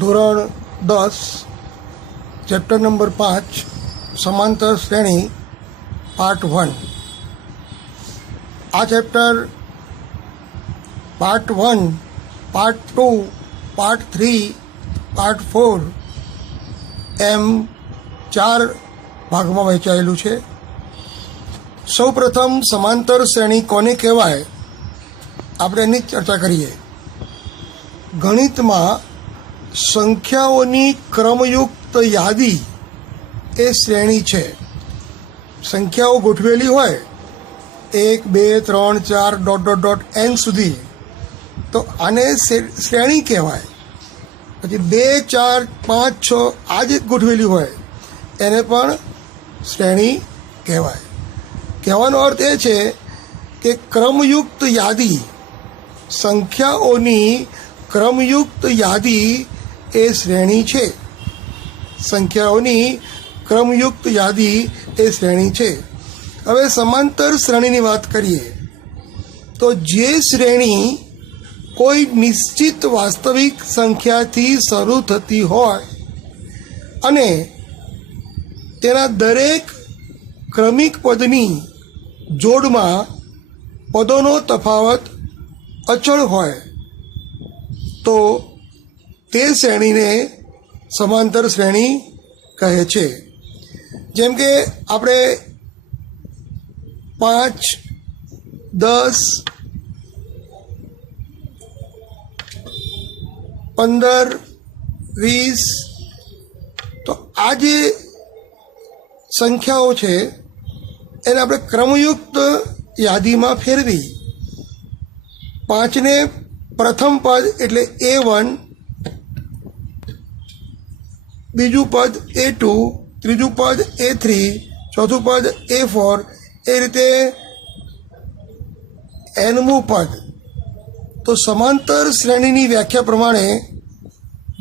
ધોરણ 10 chapter number 5 સમાંતર શ્રેણી પાર્ટ 1। આ chapter part 1, part 2, part 3, part 4 એમ 4 ભાગમાં વહેંચાયેલું છે। સૌપ્રથમ સમાંતર શ્રેણી કોને કહેવાય આપણે એની ચર્ચા કરીએ। ગણિતમાં સંખ્યાઓની ક્રમયુક્ત યાદી એ શ્રેણી છે। સંખ્યાઓ ગોઠવેલી હોય 1, 2, 3, 4 ડોટ ડોટ ડોટ એન સુધી, તો આને શ્રેણી કહેવાય। પછી 2, 4, 5, 6 આ જે ગોઠવેલી હોય એને પણ શ્રેણી કહેવાય। કહેવાનો અર્થ એ છે કે ક્રમયુક્ત યાદી, સંખ્યાઓની ક્રમયુક્ત યાદી એ શ્રેણી છે। સંખ્યાઓની ક્રમયુક્ત યાદી એ શ્રેણી છે। હવે સમાંતર શ્રેણીની વાત કરીએ તો જે શ્રેણી કોઈ નિશ્ચિત વાસ્તવિક સંખ્યાથી શરૂ થતી હોય અને તેના દરેક ક્રમિક પદની જોડમાં પદોનો તફાવત અચળ હોય તો તે શ્રેણીને સમાંતર શ્રેણી કહે છે। જેમ કે આપણે 5, 10, 15, 20 તો આ જે સંખ્યાઓ છે એને આપણે ક્રમયુક્ત યાદીમાં ફેરવી 5ને પ્રથમ પદ એટલે A1, બીજું પદ A2, ત્રીજું પદ A3, ચોથું પદ A4, એ રીતે nમું પદ। તો સમાંતર શ્રેણીની વ્યાખ્યા પ્રમાણે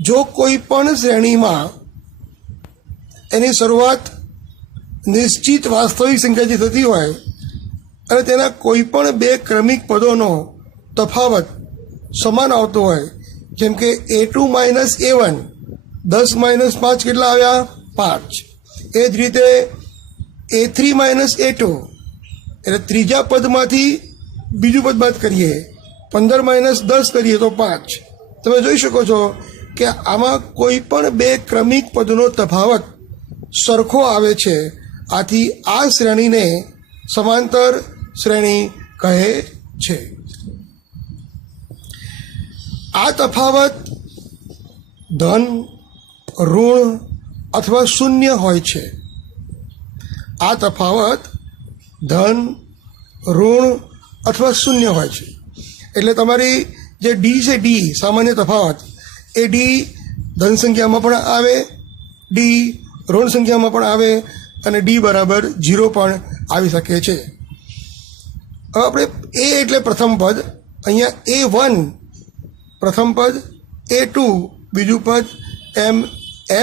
જો કોઈ પણ શ્રેણીમાં એની શરૂઆત નિશ્ચિત વાસ્તવિક સંખ્યાથી થતી હોય અને તેના કોઈ પણ બે ક્રમિક પદોનો તફાવત સમાન આવતો હોય, જેમ કે A2 માઇનસ A1, 10 માઇનસ 5 કેટલા આવ્યા? 5। એ જ રીતે A3 માઇનસ A2 એટલે ત્રીજા પદમાંથી બીજું પદ બાદ કરીએ, 15 માઇનસ 10 કરીએ તો 5। તમે જોઈ શકો છો કે આમાં કોઈ પણ બે ક્રમિક પદનો તફાવત સરખો આવે છે। આથી આ શ્રેણીને સમાંતર શ્રેણી કહે છે। આ તફાવત ધન, ઋણ અથવા શૂન્ય હોય છે। આ તફાવત ધન, ઋણ અથવા શૂન્ય હોય છે। એટલે તમારી જે ડી છે, ડી સામાન્ય તફાવત, એ ડી ધન સંખ્યામાં પણ આવે, ડી ઋણ સંખ્યામાં પણ આવે અને ડી બરાબર 0 પણ આવી શકે છે। હવે આપણે એ એટલે પ્રથમ પદ, અહીંયા A1 પ્રથમ પદ, A2 બીજું પદ, એમ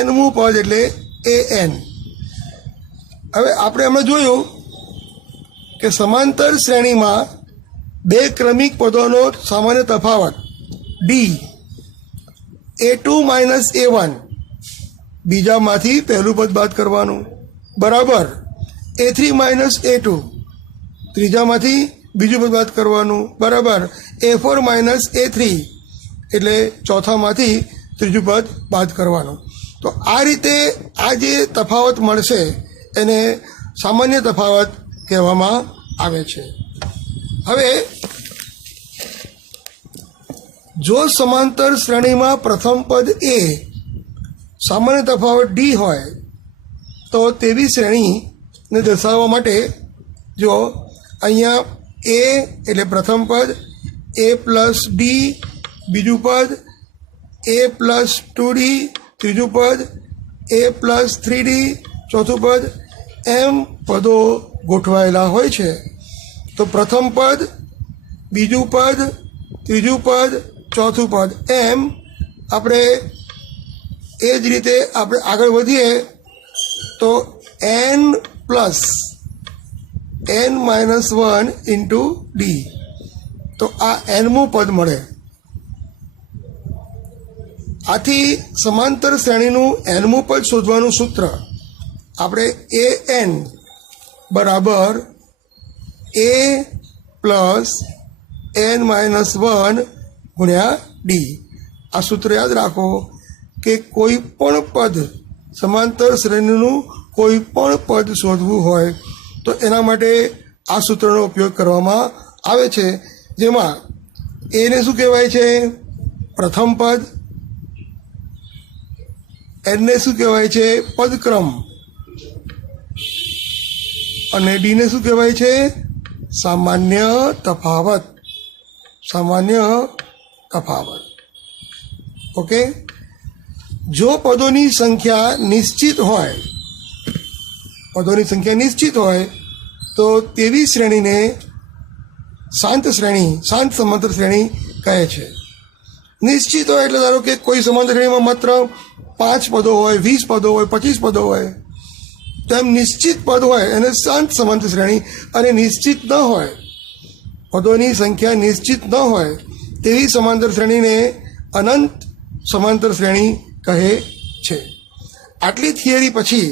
nમું પદ એટલે an। હવે આપણે હમણાં જોયું કે સમાંતર શ્રેણીમાં બે ક્રમિક પદોનો સામાન્ય તફાવત ડી, A2 માઇનસ A1 બીજામાંથી પહેલું પદ બાદ કરવાનું બરાબર A3 માઇનસ A2 ત્રીજામાંથી બીજું પદ બાદ કરવાનું બરાબર A4 માઇનસ A3 એટલે ચોથામાંથી ત્રીજું પદ બાદ કરવાનું। તો આ રીતે આ જે તફાવત મળશે એને સામાન્ય તફાવત કહેવામાં આવે છે। હવે જો સમાંતર શ્રેણીમાં પ્રથમ પદ એ સામાન્ય તફાવત ડી હોય તો તેવી શ્રેણીને દર્શાવવા માટે જો અહીંયા એ એટલે પ્રથમ પદ, A પ્લસ ડી બીજું પદ, A પ્લસ 2D ત્રીજું પદ, A પ્લસ 3D ચોથું પદ, એમ પદો ગોઠવાયેલા હોય છે। તો પ્રથમ પદ, બીજું પદ, ત્રીજું પદ, ચોથું પદ એમ આપણે એ જ રીતે આપણે આગળ વધીએ તો n plus n-1 into D, તો આ nમું પદ મળે। આથી સમાંતર શ્રેણીનું એનમું પદ શોધવાનું સૂત્ર આપણે એ એન બરાબર એ પ્લસ એન માઇનસ 1 ગુણ્યા ડી. આ સૂત્ર યાદ રાખો કે કોઈ પણ પદ સમાંતર શ્રેણીનું કોઈ પણ પદ શોધવું હોય તો એના માટે આ સૂત્રનો ઉપયોગ કરવામાં આવે છે, જેમાં એને શું કહેવાય છે? પ્રથમ પદ. એનને શું કહેવાય છે? પદક્રમ. અને ડીને શું કહેવાય છે? સામાન્ય તફાવત. સામાન્ય તફાવત. ઓકે. જો પદોની સંખ્યા નિશ્ચિત હોય, પદોની સંખ્યા નિશ્ચિત હોય તો તેવી શ્રેણીને શાંત શ્રેણી, શાંત સમાંતર શ્રેણી કહે છે. નિશ્ચિત હોય એટલે ધારો કે કોઈ સમાંતર શ્રેણીમાં માત્ર 5 પદો હોય, 20 પદો હોય, 25 પદો હોય, તો એમ નિશ્ચિત પદ હોય એને શાંત સમાંતર શ્રેણી, અને નિશ્ચિત ન હોય, પદોની સંખ્યા નિશ્ચિત ન હોય તેવી સમાંતર શ્રેણીને અનંત સમાંતર શ્રેણી કહે છે. આટલી થિયરી પછી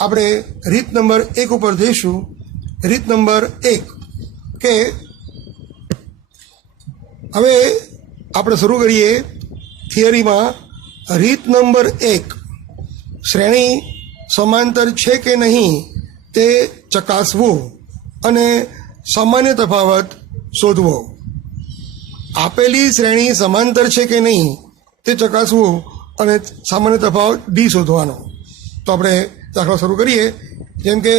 આપણે રીત નંબર 1 ઉપર જઈશું. રીત નંબર 1 કે હવે આપણે શરૂ કરીએ થિયરીમાં. રીત નંબર 1, શ્રેણી સમાંતર છે કે નહીં તે ચકાસવું અને સામાન્ય તફાવત શોધવો. આપેલી શ્રેણી સમાંતર છે કે નહીં તે ચકાસવું અને સામાન્ય તફાવત ડી શોધવાનો. તો આપણે દાખલો શરૂ કરીએ. જેમ કે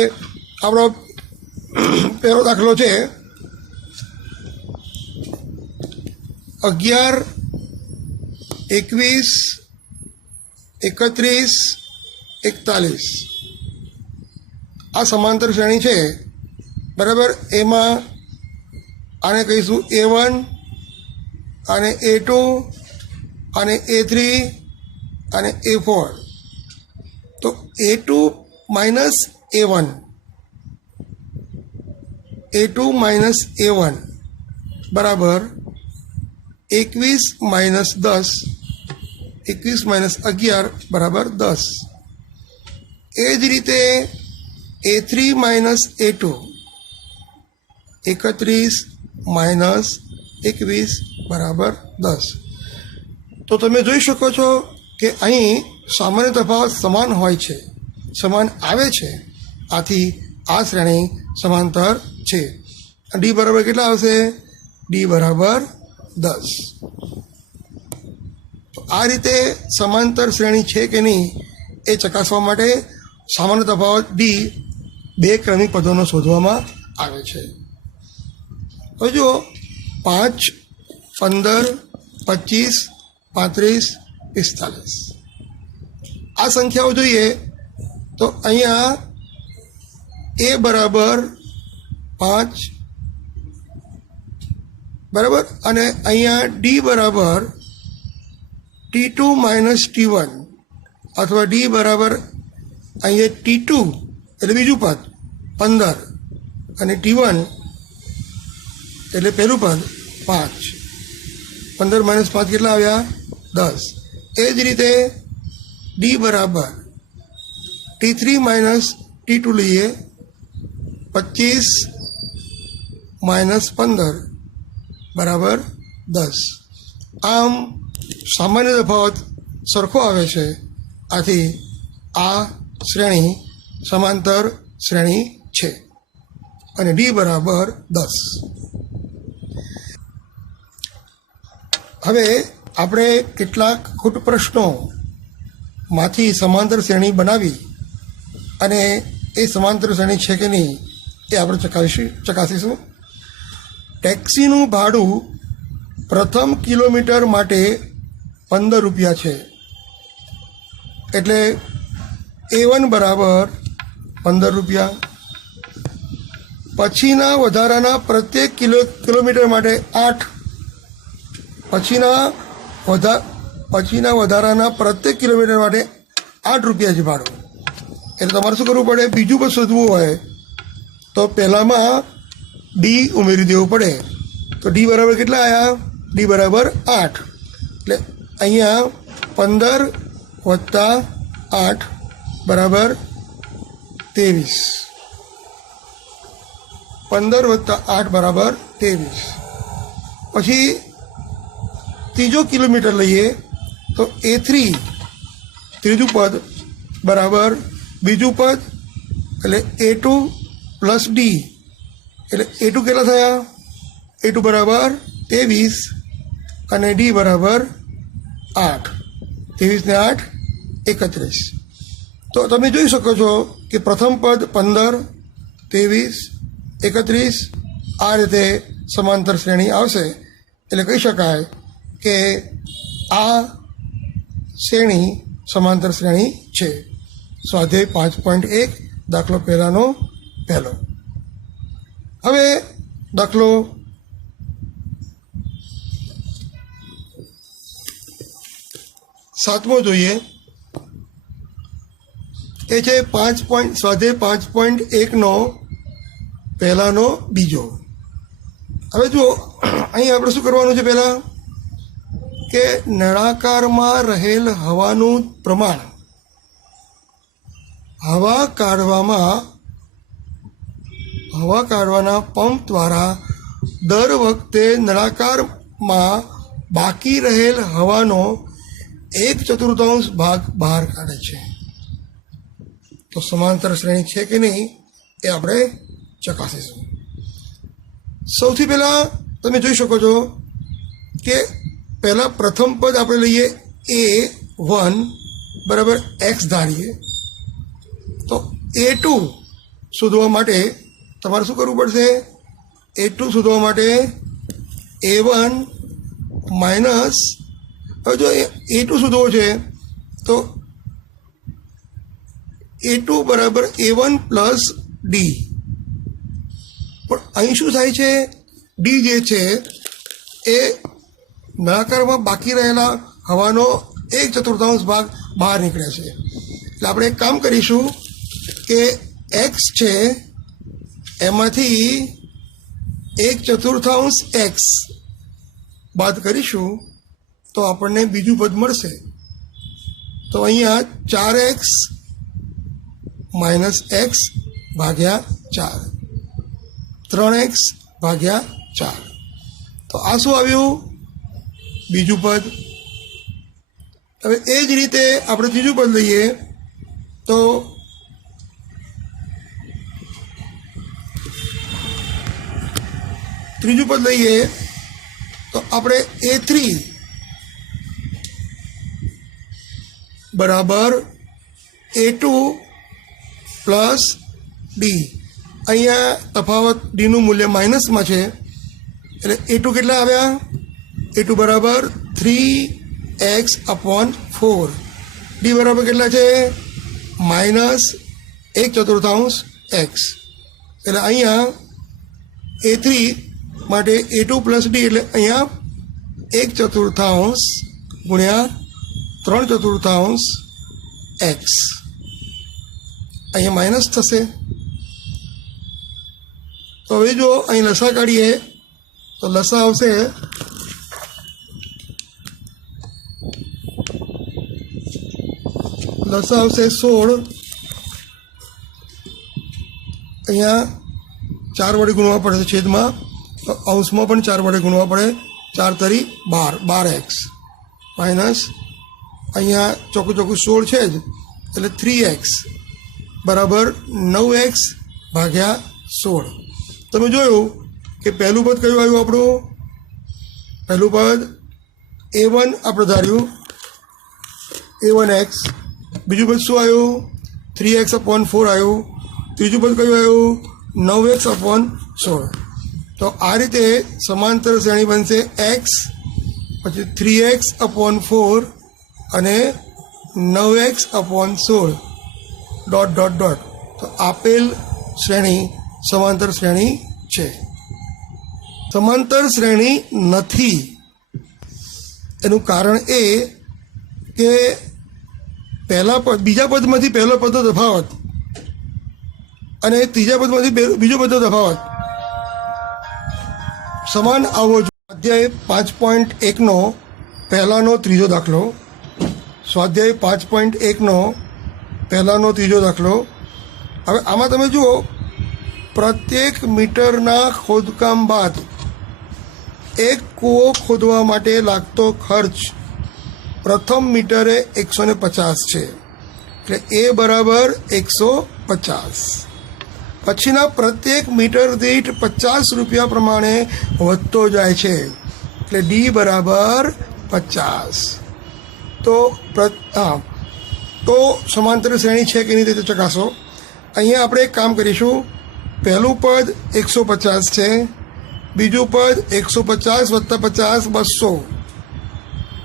આપણો પહેલો દાખલો છે 11, 21, 31, 41. આ સમાંતર શ્રેણી છે, બરાબર. એમાં આને કહીશું A1, અને A2, અને A3, અને A4. તો A2 minus A1, A2 minus A1 બરાબર 21 માઇનસ 10, 21 માઇનસ 11 બરાબર 10. એ જ રીતે A3 માઇનસ A2, 31 માઇનસ 21 બરાબર 10. તો તમે જોઈ શકો છો કે અહીં સામાન્ય તફાવત સમાન હોય છે, સમાન આવે છે. આથી આ શ્રેણી સમાંતર છે. ડી બરાબર કેટલા આવશે? ડી બરાબર 10. આ રીતે સમાંતર શ્રેણી છે કે નહીં એ ચકાસવા માટે સામાન્ય તફાવત ડી 2 ક્રમિક પદોનો શોધવામાં આવે છે. હવે જો 5, 15, 25, 35, 45 આ સંખ્યાઓ જોઈએ તો અહીંયા એ બરાબર 5 બરાબર, અને અહીંયા ડી બરાબર T2 માઇનસ T1, અથવા ડી બરાબર અહીંયા T2 એટલે બીજું પદ 15, અને T1 એટલે પહેલું પદ 5. 15 માઇનસ 5 કેટલા આવ્યા? 10. એ જ રીતે ડી બરાબર T3 માઇનસ T2 લઈએ, 25 માઇનસ 15 બરાબર 10. આમ સામાન્ય તફાવત સરખો આવે છે. આથી આ શ્રેણી સમાંતર શ્રેણી છે અને ડી બરાબર 10. હવે આપણે કેટલાક ખૂટ પ્રશ્નોમાંથી સમાંતર શ્રેણી બનાવી અને એ સમાંતર શ્રેણી છે કે નહીં એ આપણે ચકાસીશું. ટેક્સીનું ભાડું પ્રથમ કિલોમીટર માટે 15 રૂપિયા છે. એટલે A1 બરાબર 15 રૂપિયા. પછીના વધારાના પ્રત્યેક કિલોમીટર માટે 8. પછીના વધારાના પ્રત્યેક કિલોમીટર માટે 8 રૂપિયા છે ભાડું. એટલે તમારે શું કરવું પડે? બીજું પણ શોધવું હોય તો પહેલામાં ડી ઉમેરી દેવું પડે. તો ડી બરાબર કેટલા આવ્યા? ડી બરાબર 8. એટલે અહીંયા 15 વત્તા 8 બરાબર 23. 15 વત્તા 8 બરાબર 23. પછી ત્રીજો કિલોમીટર લઈએ તો A3 ત્રીજું પદ બરાબર બીજું પદ એટલે A2 પ્લસ D એટલે A2 કેટલા થયા? A2 બરાબર 23 અને D બરાબર 8. 23 ને 8 31. તો તમે જોઈ શકો છો કે પ્રથમ પદ 15, 23, 31 આ રીતે સમાંતર શ્રેણી આવશે. એટલે કહી શકાય કે આ શ્રેણી સમાંતર શ્રેણી છે. સ્વાધ્યાય 5.1 દાખલો પહેલાનો પહેલો. હવે દાખલો સાતમો જોઈએ. એ છે સ્વાધ્યાય 5.1નો પહેલાનો બીજો. હવે જુઓ, અહીં આપણે શું કરવાનું છે? પહેલાં કે નળાકારમાં રહેલ હવાનું પ્રમાણ હવા કાઢવાના પંપ દ્વારા દર વખતે નળાકારમાં બાકી રહેલ હવાનો 1/4 ભાગ બહાર કાઢે છે. તો સમાંતર શ્રેણી છે કે નહીં એ આપણે ચકાસીશું. સૌથી પહેલાં તમે જોઈ શકો છો કે પહેલાં પ્રથમ પદ આપણે લઈએ A1 બરાબર x ધારીએ. તો A2 શોધવા માટે તમારે શું કરવું પડશે? A2 શોધવા માટે A1 માઇનસ, હવે જો A2 શોધવો છે તો A2 બરાબર A1 પ્લસ D. પણ અહીં શું થાય છે? D જે છે એ નળાકારમાં બાકી રહેલા હવાનો 1/4 ભાગ બહાર નીકળે છે. એટલે આપણે એક કામ કરીશું કે x છે એમાંથી 1/4 x બાદ કરીશું તો આપણને બીજું પદ મળશે. તો અહીંયા 4x માઇનસ x ભાગ્યા 4, 3x ભાગ્યા 4. તો આ શું આવ્યું? બીજું પદ. હવે એ જ રીતે આપણે ત્રીજું પદ લઈએ તો આપણે A3 બરાબર A2 પ્લસ D. અહીંયા તફાવત ડીનું મૂલ્ય માઇનસમાં છે એટલે A2 કેટલા આવ્યા? A2 બરાબર 3x/4. D બરાબર કેટલા છે? Minus 1/4 x. એટલે અહીંયા A3 માટે A2 પ્લસ D એટલે અહીંયા 1/4 ગુણ્યા 3/4 x. અહીંયા માઇનસ થશે. તો હવે જો અહીં લસા કાઢીએ તો લસા આવશે લસા આવશે 16. અહીંયા 4 વડે ગુણવા પડે છે છેદમાં, તો અંશમાં પણ 4 વડે ગુણવા પડે. 4 તરી 12x માઇનસ અહીંયા ચોખ્ખું 16 છે જ એટલે 3x બરાબર 9x ભાગ્યા 16. તમે જોયું કે પહેલું પદ કયું આવ્યું આપણું? પહેલું પદ A1 આપણે ધાર્યું A1x. બીજું પદ શું આવ્યું? 3x/4 આવ્યું. ત્રીજું પદ કયું આવ્યું? 9x/16. તો આ રીતે સમાંતર શ્રેણી બનશે x પછી 3x/4 અને 9x/16 ... તો આપેલ શ્રેણી સમાંતર શ્રેણી છે. સમાંતર શ્રેણી નથી એનું કારણ એ કે બીજા પદમાંથી પહેલો પદનો તફાવત અને ત્રીજા પદમાંથી બીજો પદનો તફાવત સમાન આવવો જોઈએ. અધ્યાય 5.1નો પહેલાનો ત્રીજો દાખલો. સ્વાધ્યાય 5.1નો પહેલાંનો ત્રીજો દાખલો. હવે આમાં તમે જુઓ, પ્રત્યેક મીટરના ખોદકામ બાદ એક કૂવો ખોદવા માટે લાગતો ખર્ચ પ્રથમ મીટરે 150 છે, એટલે એ બરાબર 150. પછીના પ્રત્યેક મીટર દીઠ 50 રૂપિયા પ્રમાણે વધતો જાય છે, એટલે ડી બરાબર 50. તો સમાંતર શ્રેણી છે કે નહીં તે ચકાસો. અહીંયા આપણે એક કામ કરીશું. પહેલું પદ 150 છે, બીજું પદ 150 વત્તા 50 200,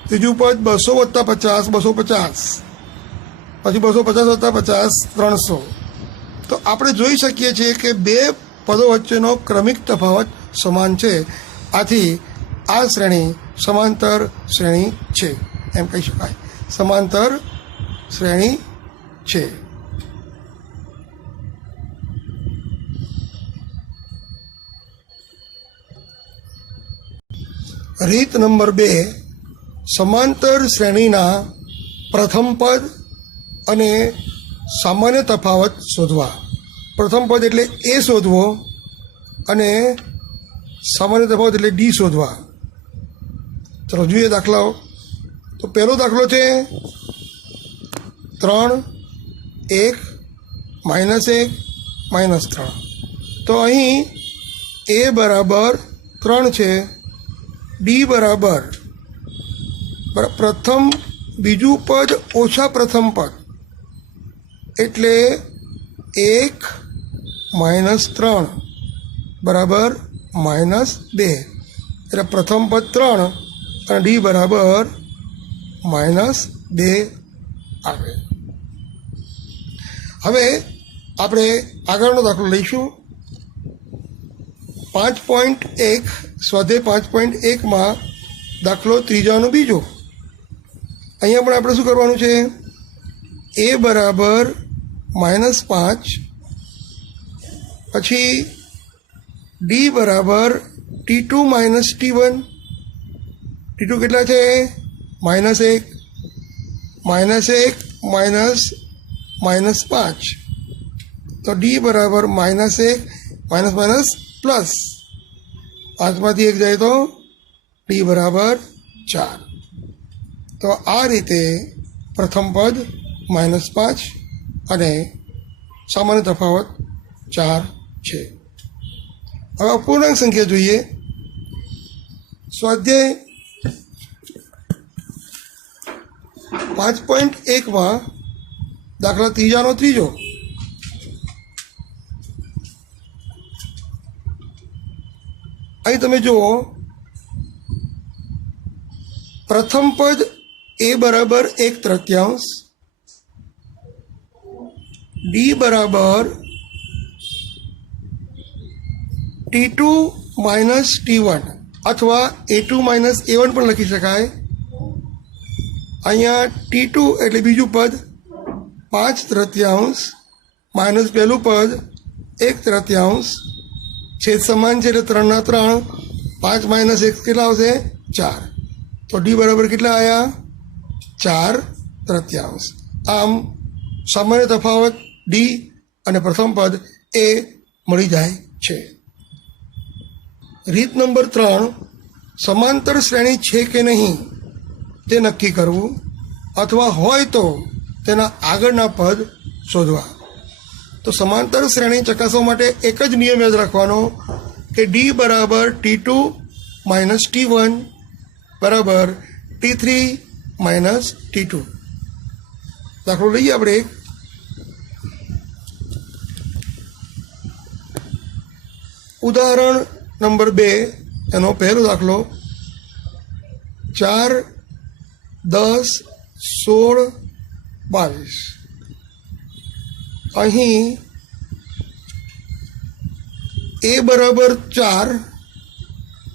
ત્રીજું પદ 200 વત્તા 50 250, પછી 250 વત્તા 50 300. તો આપણે જોઈ શકીએ છીએ કે બે પદો વચ્ચેનો ક્રમિક તફાવત સમાન છે. આથી આ શ્રેણી સમાંતર શ્રેણી છે એમ કહી શકાય. સમાંતર શ્રેણી છે. રીત નંબર 2, સમાંતર શ્રેણીના પ્રથમ પદ અને સામાન્ય તફાવત શોધવા. પ્રથમ પદ એટલે એ શોધવો અને સામાન્ય તફાવત એટલે ડી શોધવા. ચલો જોઈએ દાખલાઓ. તો પહેલો દાખલો છે 3 1 -1 -3. તો અહીં એ બરાબર 3 છે, ડી બરાબર પ્રથમ બીજું પદ ઓછા પ્રથમ પદ એટલે 1 -3 બરાબર -2. એટલે પ્રથમ પદ 3 અને ડી બરાબર -2 આવે. હવે આપણે આગળનો દાખલો લઈશું. 5.1 સ્વાધ્યાય 5.1માં દાખલો ત્રીજાનો બીજો. અહીંયા પણ આપણે શું કરવાનું છે? એ બરાબર -5, પછી ડી બરાબર T2 - T1. T2 કેટલા છે? -1 -5. તો ડી બરાબર -1 પ્લસ 5માંથી 1 જાય તો ડી બરાબર 4. તો આ રીતે પ્રથમ પદ -5 અને સામાન્ય તફાવત 4 છે. હવે અપૂર્ણાંક સંખ્યા જોઈએ. સ્વાધ્યાય 5.1માં દાખલા ત્રીજાનો ત્રીજો. અહીં તમે જુઓ, પ્રથમ પદ એ બરાબર 1/3, ડી બરાબર T2 - T1 અથવા A2 - A1 પણ લખી શકાય. અહીંયા T2 એટલે બીજું પદ 5/3 માઇનસ પહેલું પદ 1/3, છેદ સમાન છે એટલે 3 ના 3, 5 - 1 કેટલા આવશે? 4. તો ડી બરાબર કેટલા આવ્યા? 4/3. આમ સામાન્ય તફાવત ડી અને પ્રથમ પદ એ મળી જાય છે. રીત નંબર 3, સમાંતર શ્રેણી છે કે નહીં તે નક્કી કરવું અથવા હોય તો તેના આગળના પદ શોધવા. તો સમાંતર શ્રેણી ચકાસવા માટે એક જ નિયમ યાદ રાખવાનો કે ડી બરાબર T2 - T1 બરાબર T3 - T2. દાખલો લઈએ આપણે. ઉદાહરણ નંબર 2 એનો પહેલો દાખલો. 4 10 16 22. અહીં એ બરાબર 4,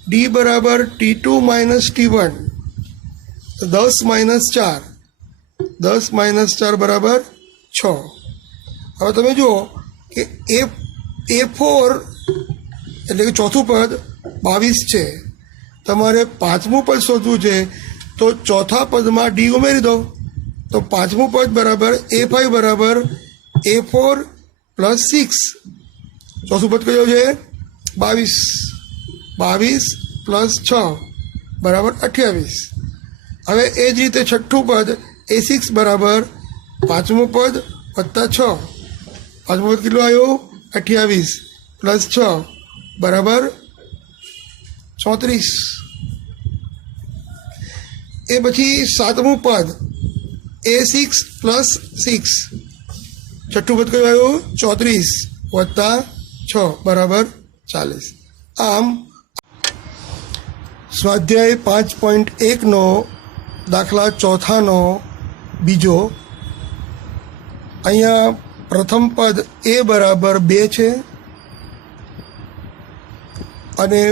ડી બરાબર T2 - T1, 10 - 4, 10 - 4 બરાબર 6. હવે તમે જુઓ કે A4 એટલે કે ચોથું પદ 22 છે. તમારે પાંચમું પદ શોધવું છે તો ચોથા પદમાં ડી ઉમેરી દો તો પાંચમું પદ બરાબર A5 બરાબર A4 પ્લસ 6. ચોથું પદ કયો છે? 22. 22 પ્લસ 6 બરાબર 28. હવે એ જ રીતે છઠ્ઠું પદ A6 બરાબર પાંચમું પદ વત્તા 6. પાંચમું પદ કેટલું આવ્યું? 28 પ્લસ 6 બરાબર 34. એ પછી સાતમું પદ A6 પ્લસ 6. છઠ્ઠું પદ કયું આવ્યું? 34 વત્તા 6 બરાબર 40. આમ સ્વાધ્યાય 5.1નો દાખલા ચોથાનો બીજો. અહીંયા પ્રથમ પદ A બરાબર 2 છે અને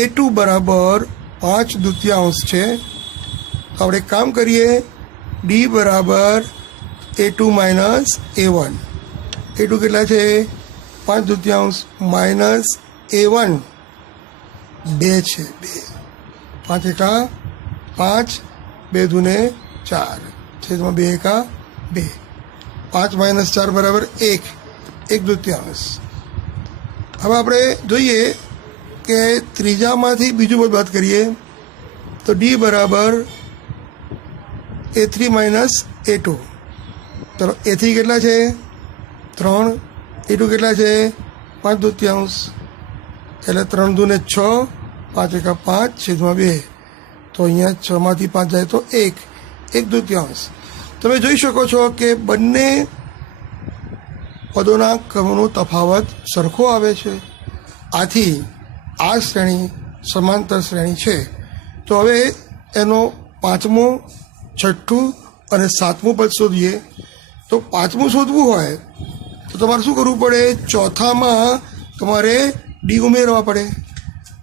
A2 બરાબર 5/2 છે. તો આપણે કામ કરીએ. D બરાબર A2 માઇનસ A1. A2 કેટલા છે? 5/2 માઇનસ A1 2 છે. 2 5 એકા 5, 2 દૂને 4, છેદમાં 2 એકા 2. 5 માઇનસ 4 બરાબર 1, 1/2. હવે આપણે જોઈએ કે ત્રીજામાંથી બીજું પદ બાદ કરીએ તો D બરાબર A3 માઇનસ A2. ચલો A3 કેટલા છે? 3. A2 કેટલા છે? 5/2. એટલે 3 દૂને 6, 5 એકા 5, છેદમાં 2. તો અહીંયા 6માંથી 5 જાય તો 1, 1/2. તમે જોઈ શકો છો કે બંને પદોના ક્રમનો તફાવત સરખો આવે છે. આથી આ શ્રેણી સમાંતર શ્રેણી છે. તો હવે એનો પાંચમું, છઠ્ઠું અને સાતમું પદ શોધીએ. તો પાંચમું શોધવું હોય તો તમારે શું કરવું પડે? ચોથામાં તમારે ડી ઉમેરવા પડે.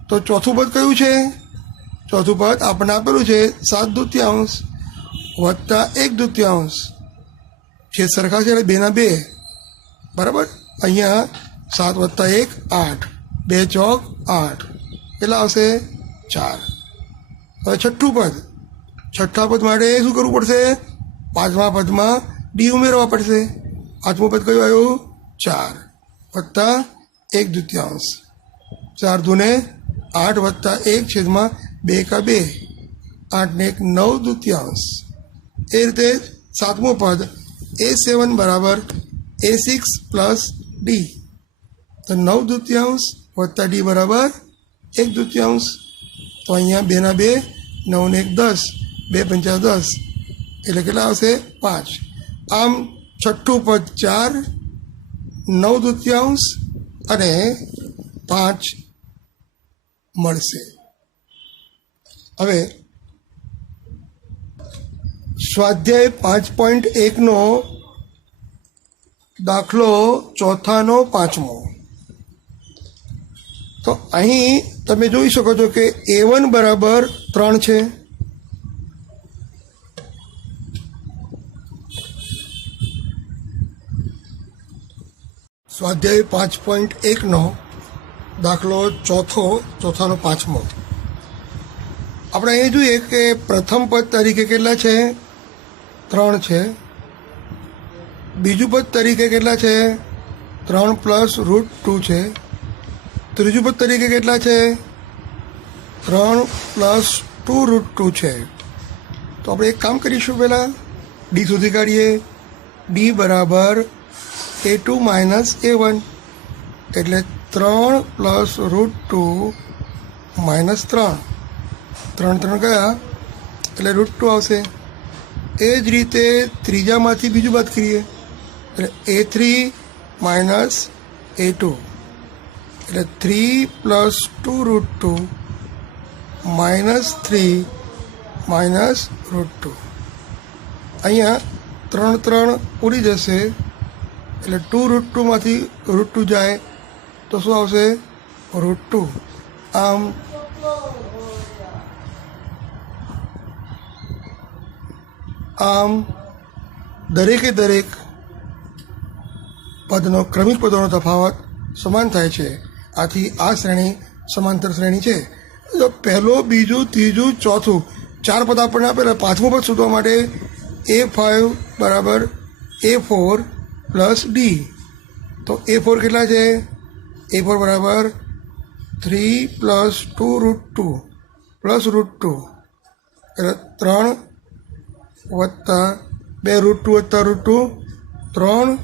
તો ચોથું પદ કયું છે? ચોથું પદ આપણને આપેલું છે 7/2 વત્તા 1/2. છે સરખા છે એટલે 2 ના 2 બરાબર. અહીંયા 7 વત્તા 1 8, 2 ચોક 8, કેટલા આવશે? 4. હવે છઠ્ઠું પદ. છઠ્ઠા પદ માટે શું કરવું પડશે? પાંચમા પદમાં ડી ઉમેરવા પડશે. પાંચમું પદ કયું આવ્યું? 4 વત્તા 1/2. 4 દૂને 8 વત્તા 1, છેદમાં 2 એકા 2, 8 ને 1 9/2. એ રીતે સાતમું પદ A7 બરાબર A6 પ્લસ ડી. તો 9/2 વત્તા ડી બરાબર 1/2. તો અહીંયા 2 ના 2, 9 ને 1 10, 2 પંચા 10, એટલે કેટલા આવશે? 5. આમ છઠ્ઠું પદ 4, 9/2 અને 5 મળશે. હવે સ્વાધ્યાય 5.1નો દાખલો ચોથાનો પાંચમો. તો અહીં તમે જોઈ શકો છો કે A1 બરાબર 3 છે. સ્વાધ્યાય 5.1નો દાખલો ચોથાનો પાંચમો. આપણે અહીં જોઈએ કે પ્રથમ પદ તરીકે કેટલા છે? 3 છે. બીજું પદ તરીકે કેટલા છે? 3 પ્લસ √2 છે. ત્રીજું પદ તરીકે કેટલા છે? 3 પ્લસ 2√2 છે. તો આપણે એક કામ કરીશું. પહેલાં ડી શોધી કાઢીએ. ડી બરાબર A2 માઇનસ A1, એટલે 3 પ્લસ √2 માઇનસ 3. 3 3 ગયા એટલે √2 આવશે. એ જ રીતે ત્રીજામાંથી બીજું બાદ કરીએ એટલે A3 માઇનસ A2, એટલે 3 પ્લસ 2√2 માઇનસ 3 માઇનસ √2. અહીંયા 3 3 ઉડી જશે એટલે 2√2માંથી √2 જાય તો શું આવશે? √2. આમ દરેકે દરેક પદનો ક્રમિક પદોનો તફાવત સમાન થાય છે. આથી આ શ્રેણી સમાંતર શ્રેણી છે. તો પહેલો, બીજું, ત્રીજું, ચોથું 4 પદ આપણને આપેલા. પાંચમું પદ શોધવા માટે A5 બરાબર A4 પ્લસ ડી. તો A4 કેટલા છે? A4 બરાબર 3 પ્લસ 2 રૂટ 2 પ્લસ રૂટ 2 એટલે 3 વત્તા 2 રૂટ 2 વત્તા રૂટ 2 3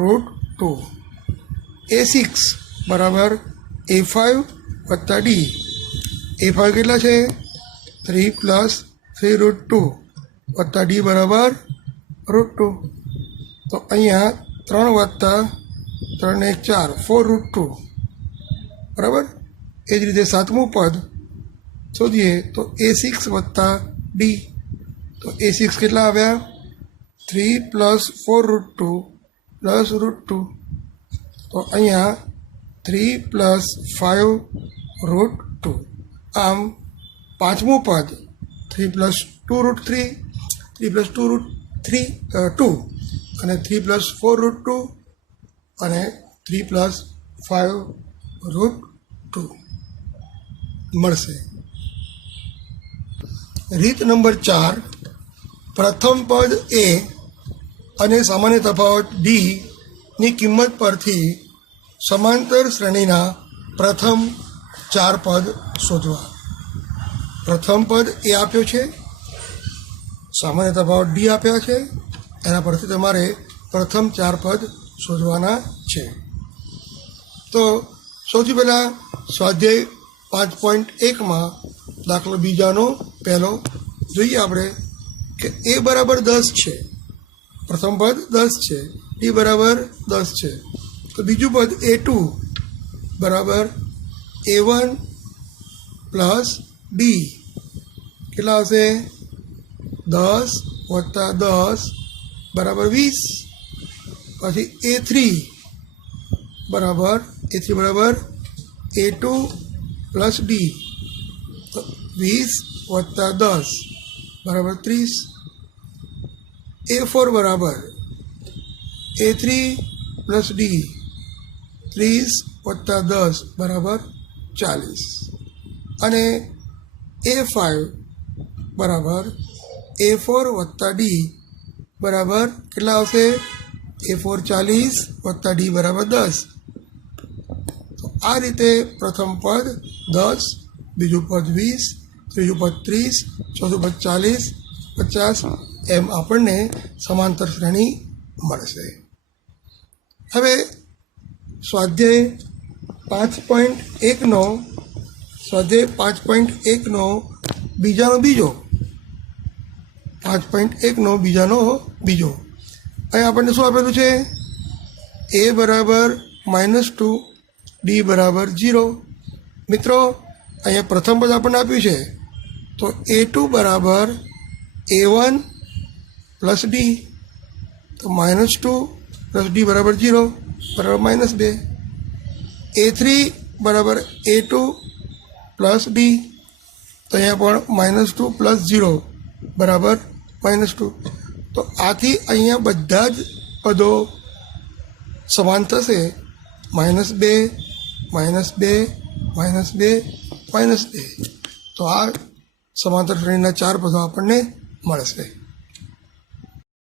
રૂટ 2. A6 બરાબર A5 વત્તા ડી. A5 કેટલા છે? 3 પ્લસ 3 રૂટ 2 વત્તા ડી બરાબર રૂટ 2. તો અહીંયા 3 વત્તા 3 ને 4 4 રૂટ 2 બરાબર. એ જ રીતે સાતમું પદ શોધીએ તો A6 વત્તા ડી. તો A6 કેટલા આવ્યા? 3 પ્લસ 4 રૂટ 2 પ્લસ રૂટ 2. તો અહીંયા 3 પ્લસ 5 રૂટ 2. આમ પાંચમું પદ 3 પ્લસ 2 રૂટ 3 3 પ્લસ 2 રૂટ 2 અને 3 પ્લસ 4 રૂટ 2 અને 3 પ્લસ 5 રૂટ 2 મળશે. રીત નંબર 4, પ્રથમ પદ એ અને સામાન્ય તફાવત ડી ની કિંમત પરથી સમાંતર શ્રેણીના પ્રથમ 4 પદ શોધવા. પ્રથમ પદ એ આપ્યો છે, સામાન્ય તફાવત ડી આપ્યા છે, એના પરથી તમારે પ્રથમ 4 પદ શોધવાના છે. તો સૌથી પહેલાં સ્વાધ્યાય 5.1માં દાખલો બીજાનો પહેલો જોઈએ આપણે કે એ બરાબર 10 છે, પ્રથમ પદ 10 છે, ડી બરાબર 10 છે. તો બીજું પદ A2 બરાબર A1 પ્લસ ડી કેટલા આવશે? 10 વત્તા 10 બરાબર 20. પછી A3 બરાબર A2 પ્લસ ડી. તો 20 વત્તા 10 બરાબર 30. A4 બરાબર A3 પ્લસ ડી. 30 વત્તા 10 બરાબર 40. અને A5 બરાબર A4 વત્તા ડી બરાબર કેટલા આવશે? A4 40 વત્તા ડી બરાબર 10. તો આ રીતે પ્રથમ પદ 10, બીજું પદ 20, ત્રીજું પદ 30, ચોથું પદ 40, 50 એમ આપણને સમાંતર શ્રેણી મળશે. હવે સ્વાધ્યાય 5.1નો બીજાનો બીજો 5.1નો બીજાનો બીજો. અહીં આપણને શું આપેલું છે? A બરાબર -2, ડી બરાબર 0. મિત્રો અહીંયા પ્રથમ પદ આપણને આપ્યું છે, તો A2 બરાબર A1 પ્લસ ડી. તો -2 પ્લસ ડી બરાબર 0 બરાબર -2. A3 બરાબર A2 પ્લસ ડી. તો અહીંયા પણ -2 પ્લસ 0 બરાબર -2. તો આથી અહીંયા બધા જ પદો સમાન થશે. -2 -2 -2 -2. તો આ સમાંતર શ્રેણીના 4 પદો આપણને મળશે.